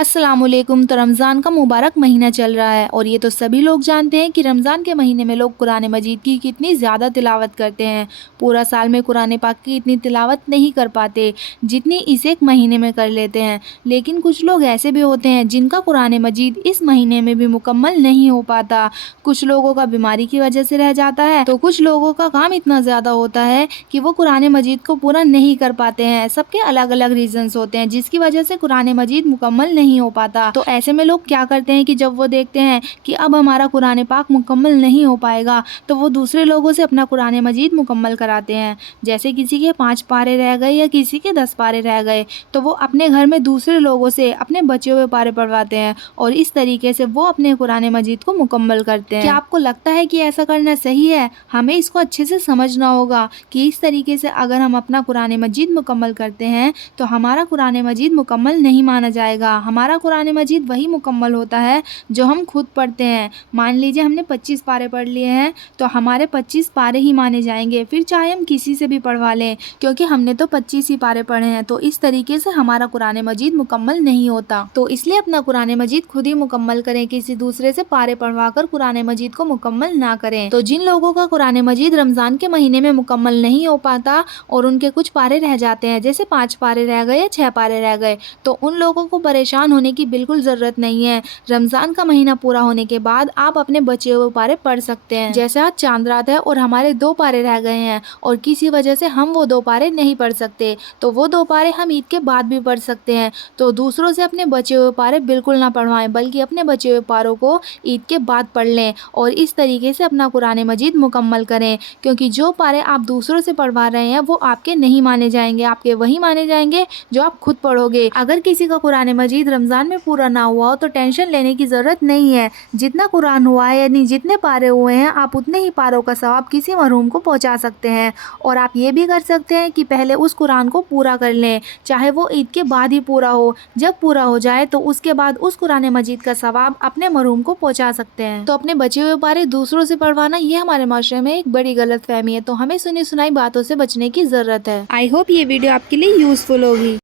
السلام علیکم۔ تو رمضان کا مبارک مہینہ چل رہا ہے اور یہ تو سبھی لوگ جانتے ہیں کہ رمضان کے مہینے میں لوگ قرآن مجید کی کتنی زیادہ تلاوت کرتے ہیں۔ پورا سال میں قرآن پاک کی اتنی تلاوت نہیں کر پاتے جتنی اس ایک مہینے میں کر لیتے ہیں، لیکن کچھ لوگ ایسے بھی ہوتے ہیں جن کا قرآن مجید اس مہینے میں بھی مکمل نہیں ہو پاتا۔ کچھ لوگوں کا بیماری کی وجہ سے رہ جاتا ہے، تو کچھ لوگوں کا کام اتنا زیادہ ہوتا ہے کہ وہ قرآن مجید کو پورا نہیں کر پاتے ہیں۔ سب کے الگ الگ ریزنز ہوتے ہیں جس کی وجہ سے قرآن مجید مکمل نہیں ہو پاتا۔ تو ایسے میں لوگ کیا کرتے ہیں کہ جب وہ دیکھتے ہیں کہ اب ہمارا قرآن پاک مکمل نہیں ہو پائے گا تو وہ دوسرے لوگوں سے اپنا قرآن مجید مکمل کراتے ہیں۔ جیسے کسی کے 5 پارے رہ گئے یا کسی کے 10 پارے رہ گئے تو وہ اپنے گھر میں دوسرے لوگوں سے اپنے بچے ہوئے پارے پڑھواتے ہیں اور اس طریقے سے وہ اپنے قرآن مجید کو مکمل کرتے ہیں۔ کیا آپ کو لگتا ہے کہ ایسا کرنا صحیح ہے؟ ہمیں اس کو اچھے سے سمجھنا ہوگا کہ اس طریقے سے اگر ہم اپنا قرآن مجید مکمل کرتے ہیں تو ہمارا قرآن مجید مکمل نہیں مانا جائے گا۔ ہمارا قرآن مجید وہی مکمل ہوتا ہے جو ہم خود پڑھتے ہیں۔ مان لیجئے ہم نے 25 پارے پڑھ لیے ہیں تو ہمارے 25 پارے ہی مانے جائیں گے، پھر چاہے ہم کسی سے بھی پڑھوا لیں کیونکہ ہم نے تو 25 ہی پارے پڑھے ہیں۔ تو اس طریقے سے ہمارا قرآن مجید مکمل نہیں ہوتا۔ تو اس لیے اپنا قرآن مجید خود ہی مکمل کریں، کسی دوسرے سے پارے پڑھوا کر قرآن مجید کو مکمل نہ کریں۔ تو جن لوگوں کا قرآن مجید رمضان کے مہینے میں مکمل نہیں ہو پاتا اور ان کے کچھ پارے رہ جاتے ہیں، جیسے 5 پارے رہ گئے یا 6 پارے رہ گئے، تو ان لوگوں کو پریشان ہونے کی بالکل ضرورت نہیں ہے۔ رمضان کا مہینہ پورا ہونے کے بعد آپ اپنے بچے ہوئے پارے پڑھ سکتے ہیں۔ جیسے آج چاند رات ہے اور ہمارے 2 پارے رہ گئے ہیں اور کسی وجہ سے ہم وہ 2 پارے نہیں پڑھ سکتے تو وہ 2 پارے ہم عید کے بعد بھی پڑھ سکتے ہیں۔ تو دوسروں سے اپنے بچے ہوئے پارے بالکل نہ پڑھوائیں، بلکہ اپنے بچے ہوئے پاروں کو عید کے بعد پڑھ لیں اور اس طریقے سے اپنا قرآن مجید مکمل کریں، کیونکہ جو پارے آپ دوسروں سے پڑھوا رہے ہیں وہ آپ کے نہیں مانے جائیں گے، آپ کے وہی مانے جائیں گے جو آپ خود پڑھو گے۔ اگر کسی کا قرآن مجید رمضان میں پورا نہ ہوا ہو تو ٹینشن لینے کی ضرورت نہیں ہے۔ جتنا قرآن ہوا ہے یعنی جتنے پارے ہوئے ہیں آپ اتنے ہی پاروں کا ثواب کسی محروم کو پہنچا سکتے ہیں، اور آپ یہ بھی کر سکتے ہیں کہ پہلے اس قرآن کو پورا کر لیں، چاہے وہ عید کے بعد ہی پورا ہو۔ جب پورا ہو جائے تو اس کے بعد اس قرآن مجید کا ثواب اپنے محروم کو پہنچا سکتے ہیں۔ تو اپنے بچے ہوئے پارے دوسروں سے پڑھوانا یہ ہمارے معاشرے میں ایک بڑی غلط فہمی ہے، تو ہمیں سنی سنائی باتوں سے بچنے کی ضرورت ہے۔ آئی ہوپ یہ ویڈیو آپ کے لیے یوزفل ہوگی۔